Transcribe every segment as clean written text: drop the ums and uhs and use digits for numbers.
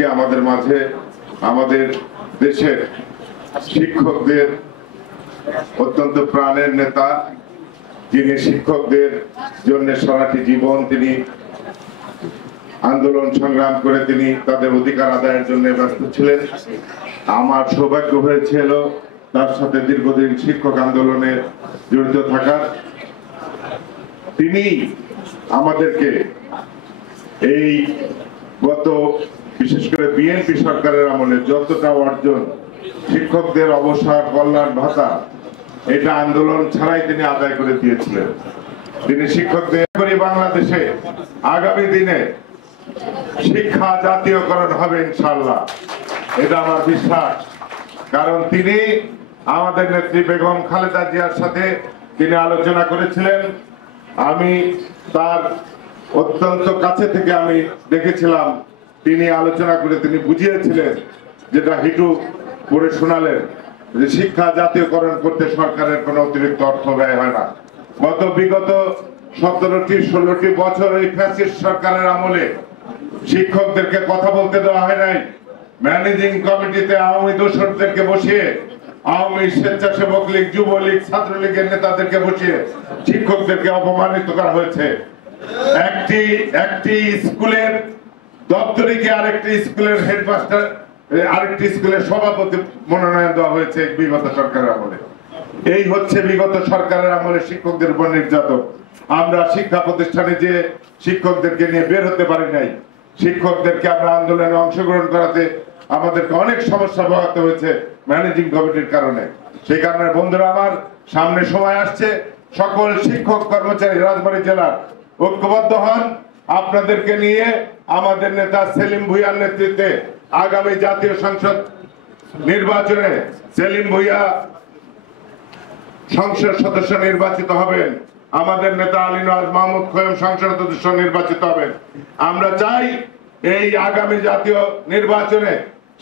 আজকে আমাদের মাঝে আমাদের দেশের শিক্ষকদের অত্যন্ত প্রাণের নেতা, যিনি শিক্ষকদের জন্য সারাটি জীবন তিনি আন্দোলন সংগ্রাম করে তিনি তাদের অধিকার আদায়ের জন্য ব্যস্ত ছিলেন। আমার সৌভাগ্য হয়েছিল তার সাথে দীর্ঘদিন শিক্ষক আন্দোলনে জড়িত থাকার। তিনি আমাদেরকে এই গত বিশেষ করে বিএনপি সরকারের আমলে যতটা অর্জন, শিক্ষকদের অবসর কল্যাণ ভাতা, এটা আন্দোলন ছাড়াই তিনি আদায় করে দিয়েছিলেন। তিনি শিক্ষকদের বাংলাদেশে আগামী দিনে শিক্ষা জাতীয়করণ হবে ইনশাআল্লাহ, এটা আমার বিশ্বাস। কারণ তিনি আমাদের নেত্রী বেগম খালেদা জিয়ার সাথে তিনি আলোচনা করেছিলেন। আমি তার অত্যন্ত কাছে থেকে আমি দেখেছিলাম, তিনি আলোচনা করে তিনি বুঝিয়েছিলেন, যেটা হিটু করে শোনালেন, যে শিক্ষা জাতীয়করণ করতে সরকারের কোনো অতিরিক্ত অর্থ ব্যয় হয় না। বিগত 17-16টি বছর এই ফ্যাসিস্ট সরকারের আমলে শিক্ষকদেরকে কথা বলতে দেওয়া হয় নাই। ম্যানেজিং কমিটিতে আওয়ামী দোসরদেরকে বসিয়ে, আওয়ামী স্বেচ্ছাসেবক লীগ, যুবলীগ, ছাত্রলীগের নেতাদেরকে বসিয়ে শিক্ষকদেরকে অপমানিত করা হয়েছে। একটি স্কুলের দপ্তরিকে আরেকটি স্কুলের হেডমাস্টার, আরেকটি স্কুলের সভাপতি মনোনয়ন দেওয়া হয়েছে বিগত সরকারের আমলে। এই হচ্ছে বিগত সরকারের আমলে শিক্ষকদের উপর নির্যাতন। আমরা শিক্ষা প্রতিষ্ঠানে যে শিক্ষকদেরকে নিয়ে বের হতে পারি নাই, শিক্ষকদেরকে আমরা আন্দোলনে অংশগ্রহণ করাতে আমাদেরকে অনেক সমস্যা পোহাতে হয়েছে ম্যানেজিং কমিটির কারণে। সেই কারণে বন্ধুরা আমার, সামনে সময় আসছে, সকল শিক্ষক কর্মচারী রাজবাড়ী জেলার ঐক্যবদ্ধ হন। আপনাদেরকে নিয়ে আমাদের নেতা সেলিম ভুঁইয়ার নেতৃত্বে আগামী জাতীয় সংসদ নির্বাচনে সেলিম ভুঁইয়া সংসদ সদস্য নির্বাচিত হবেন। আমাদের নেতা আলী নওয়াজ মাহমুদ খোয়েম সংসদ সদস্য নির্বাচিত হবেন। আমরা চাই এই আগামী জাতীয় নির্বাচনে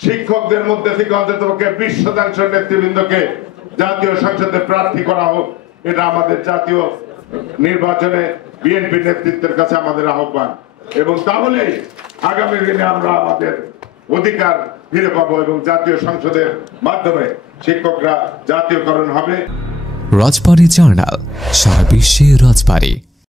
শিক্ষকদের মধ্যে থেকে অন্তত 20% নেতৃবৃন্দকে জাতীয় সংসদে প্রার্থী করা হোক। এটা আমাদের জাতীয় নির্বাচনে বিএনপি নেতৃত্বের কাছে আমাদের আহ্বান, এবং তাহলে আগামী দিনে আমরা আমাদের অধিকার ফিরে পাবো এবং জাতীয় সংসদের মাধ্যমে শিক্ষকরা জাতীয়করণ হবে। রাজবাড়ী জার্নাল, সারা বিশ্বে রাজবাড়ী।